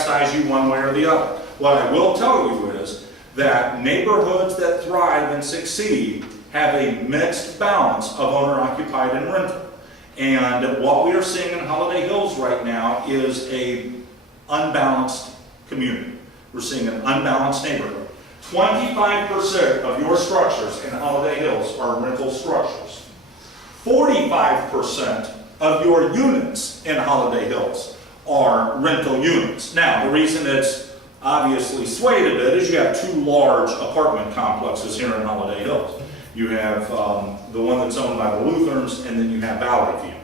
chastise you one way or the other. What I will tell you is that neighborhoods that thrive and succeed have a mixed balance of owner-occupied and rental. And what we are seeing in Holiday Hills right now is an unbalanced community. We're seeing an unbalanced neighborhood. 25% of your structures in Holiday Hills are rental structures. 45% of your units in Holiday Hills are rental units. Now, the reason it's obviously swayed a bit is you have two large apartment complexes here in Holiday Hills. You have the one that's owned by the Lutherans, and then you have Valley View.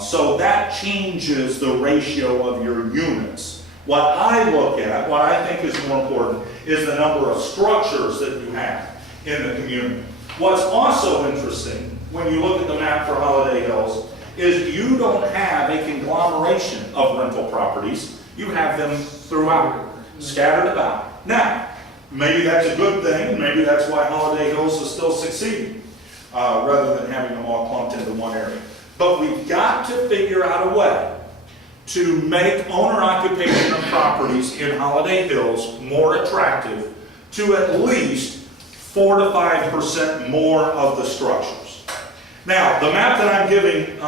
So that changes the ratio of your units. What I look at, what I think is more important, is the number of structures that you have in the community. What's also interesting, when you look at the map for Holiday Hills, is you don't have a conglomeration of rental properties. You have them throughout, scattered about. Now, maybe that's a good thing, maybe that's why Holiday Hills is still succeeding, rather than having them all clumped into one area. But we've got to figure out a way to make owner-occupation of properties in Holiday Hills more attractive to at least 4 to 5% more of the structures. Now, the map that I'm giving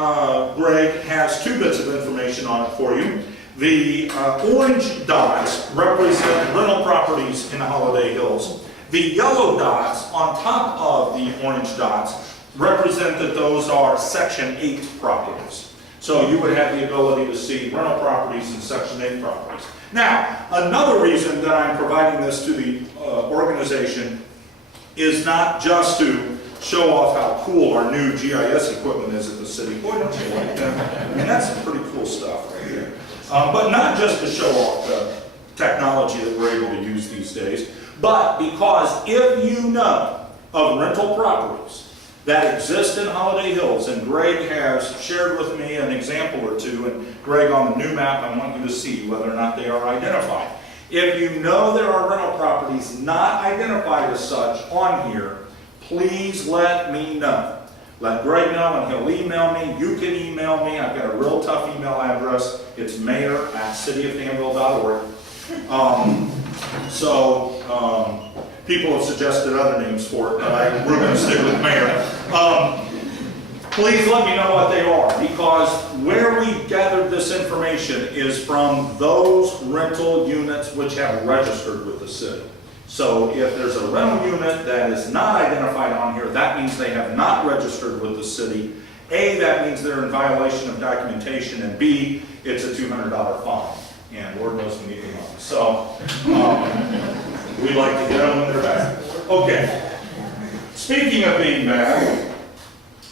Greg has 2 bits of information on it for you. The orange dots represent rental properties in Holiday Hills. The yellow dots on top of the orange dots represent that those are Section 8 properties. So you would have the ability to see rental properties and Section 8 properties. Now, another reason that I'm providing this to the organization is not just to show off how cool our new GIS equipment is at the city. Boy, don't you like that? I mean, that's some pretty cool stuff right here. But not just to show off the technology that we're able to use these days, but because if you know of rental properties that exist in Holiday Hills, and Greg has shared with me an example or two, and Greg, on the new map, I want you to see whether or not they are identified. If you know there are rental properties not identified as such on here, please let me know. Let Greg know, and he'll email me. You can email me. I've got a real tough email address. It's mayor@cityofdanville.org. People have suggested other names for it, but we're going to stick with mayor. Please let me know what they are, because where we gathered this information is from those rental units which have registered with the city. So if there's a rental unit that is not identified on here, that means they have not registered with the city. A, that means they're in violation of documentation, and B, it's a $200 fine. And Lord knows we need the money. So we like to get them when they're back. Okay. Speaking of being back,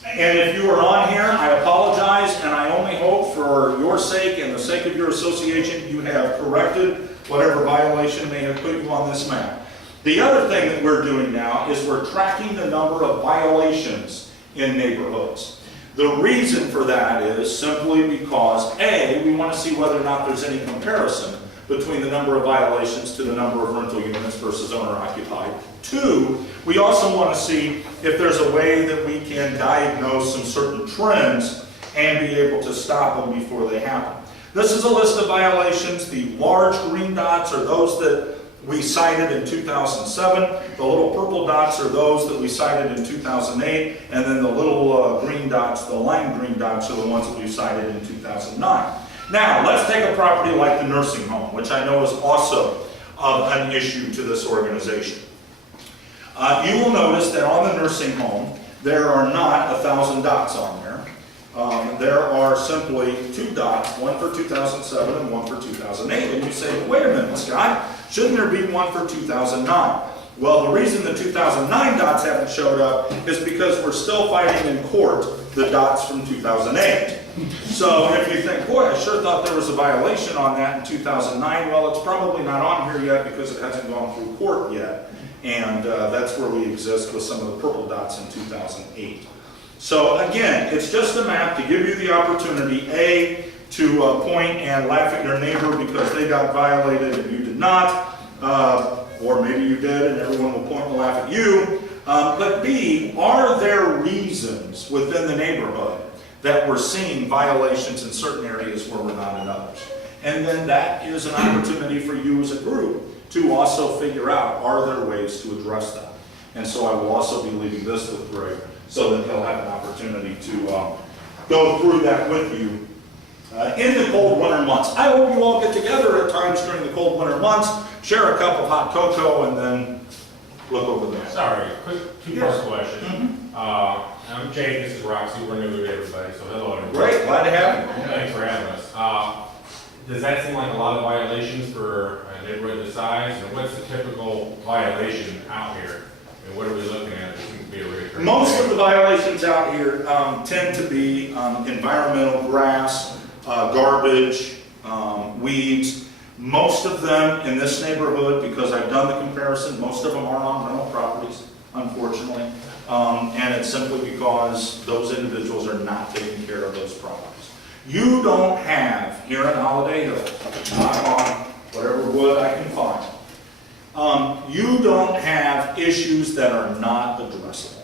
and if you are on here, I apologize, and I only hope for your sake and the sake of your association, you have corrected whatever violation may have put you on this map. The other thing that we're doing now is we're tracking the number of violations in neighborhoods. The reason for that is simply because, A, we want to see whether or not there's any comparison between the number of violations to the number of rental units versus owner-occupied. 2, we also want to see if there's a way that we can diagnose some certain trends and be able to stop them before they happen. This is a list of violations. The large green dots are those that we cited in 2007. The little purple dots are those that we cited in 2008. And then the little green dots, the lime green dots, are the ones that we cited in 2009. Now, let's take a property like the nursing home, which I know is also an issue to this organization. You will notice that on the nursing home, there are not 1,000 dots on there. There are simply 2 dots, one for 2007 and one for 2008. And you say, well, wait a minute, Scott, shouldn't there be one for 2009? Well, the reason the 2009 dots haven't showed up is because we're still fighting in court the dots from 2008. So if you think, boy, I sure thought there was a violation on that in 2009, well, it's probably not on here yet because it hasn't gone through court yet. And that's where we exist with some of the purple dots in 2008. So again, it's just a map to give you the opportunity, A, to point and laugh at your neighbor because they got violated and you did not, or maybe you did and everyone will point and laugh at you. But B, are there reasons within the neighborhood that we're seeing violations in certain areas where we're not in others? And then that is an opportunity for you as a group to also figure out, are there ways to address that? And so I will also be leaving this with Greg, so that he'll have an opportunity to go through that with you in the cold winter months. I hope you all get together at times during the cold winter months, share a cup of hot cocoa, and then look over there. Sorry, quick two-part question. I'm Jay, this is Roxy, we're new to everybody, so hello everybody. Great, glad to have you. Thanks for having us. Does that seem like a lot of violations for a neighborhood this size? And what's the typical violation out here? And what are we looking at? It seems to be a recurring Most thing. of the violations out here tend to be environmental, grass, garbage, weeds. Most of them in this neighborhood, because I've done the comparison, most of them are on rental properties, unfortunately. And it's simply because those individuals are not taking care of those properties. You don't have, here in Holiday Hill, knock on whatever wood I can find, you don't have issues that are not addressable.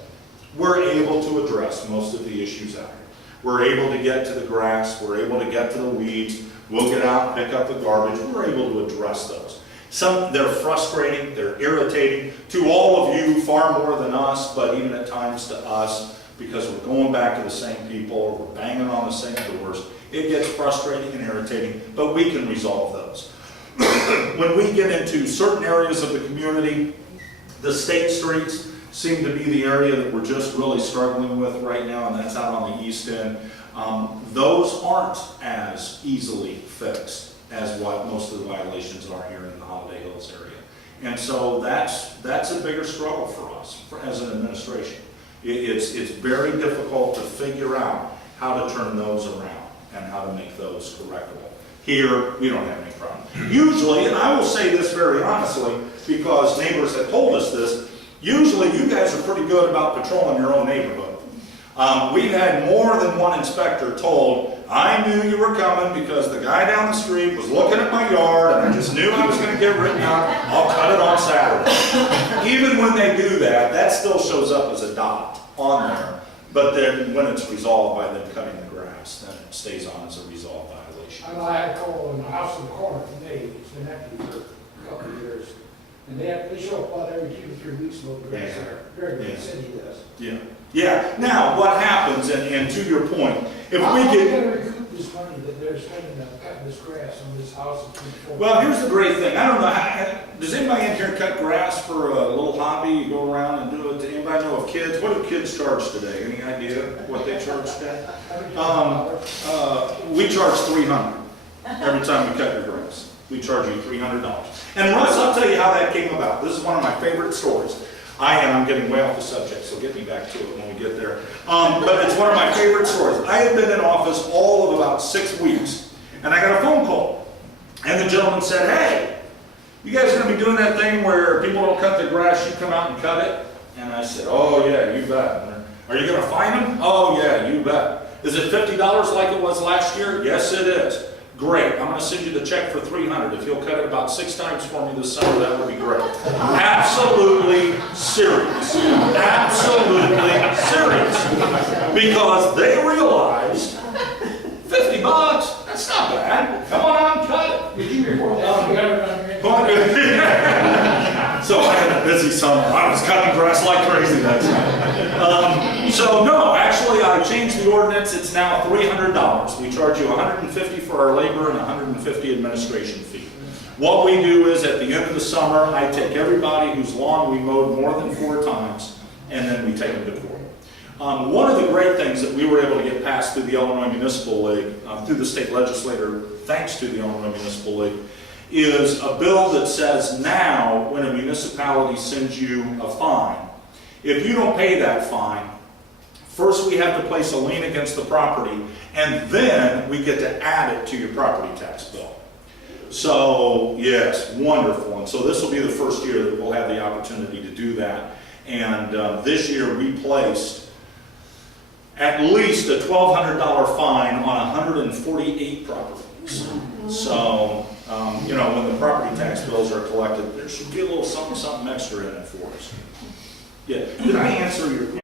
We're able to address most of the issues out here. We're able to get to the grass, we're able to get to the weeds, we'll get out and pick up the garbage, we're able to address those. Some, they're frustrating, they're irritating to all of you far more than us, but even at times to us, because we're going back to the same people, we're banging on the same doors. It gets frustrating and irritating, but we can resolve those. When we get into certain areas of the community, the state streets seem to be the area that we're just really struggling with right now, and that's out on the east end. Those aren't as easily fixed as what most of the violations are here in the Holiday Hills area. And so that's a bigger struggle for us as an administration. It's very difficult to figure out how to turn those around and how to make those correctable. Here, we don't have any problem. Usually, and I will say this very honestly, because neighbors have told us this, usually you guys are pretty good about patrolling your own neighborhood. We've had more than one inspector told, I knew you were coming because the guy down the street was looking at my yard and I just knew I was going to get written out. I'll cut it on Saturday. Even when they do that, that still shows up as a dot on there. But then when it's resolved by them cutting the grass, then it stays on as a resolved violation. I had a call in the house in the corner today, it's been empty for a couple of years. And they show up about every 2 to 3 weeks to load grass there. Very good, city does. Yeah. Yeah. Now, what happens, and to your point, if we How are we get... going to recoup this money that they're spending on cutting this grass on this house? Well, here's the great thing. I don't know, does anybody in here cut grass for a little hobby? You go around and do it. Anybody know of kids? What do kids charge today? Any idea what they charge today? We charge $300 every time we cut your grass. We charge you $300. And Russ, I'll tell you how that came about. This is one of my favorite stories. I'm getting way off the subject, so get me back to it when we get there. But it's one of my favorite stories. I had been in office all of about 6 weeks, and I got a phone call. And the gentleman said, hey, you guys going to be doing that thing where people don't cut the grass, you come out and cut it? And I said, oh yeah, you bet. Are you going to fine them? Oh yeah, you bet. Is it $50 like it was last year? Yes, it is. Great, I'm going to send you the check for $300. If you'll cut it about 6 times for me this summer, that would be great. Absolutely serious. Absolutely serious. Because they realized $50, that's not bad. Come on out and cut it. Did you report that? So I had a busy summer. I was cutting grass like crazy that time. So no, actually I changed the ordinance. It's now $300. We charge you $150 for our labor and $150 administration fee. What we do is at the end of the summer, I take everybody whose lawn we mowed more than 4 times, and then we take them to court. One of the great things that we were able to get passed through the Illinois Municipal League, through the state legislature, thanks to the Illinois Municipal League, is a bill that says now when a municipality sends you a fine, if you don't pay that fine, first we have to place a lien against the property, and then we get to add it to your property tax bill. So yes, wonderful. And so this will be the first year that we'll have the opportunity to do that. And this year we placed at least a $1,200 fine on 148 properties. So, you know, when the property tax bills are collected, there should be a little something extra in it for us. Yeah, did I answer your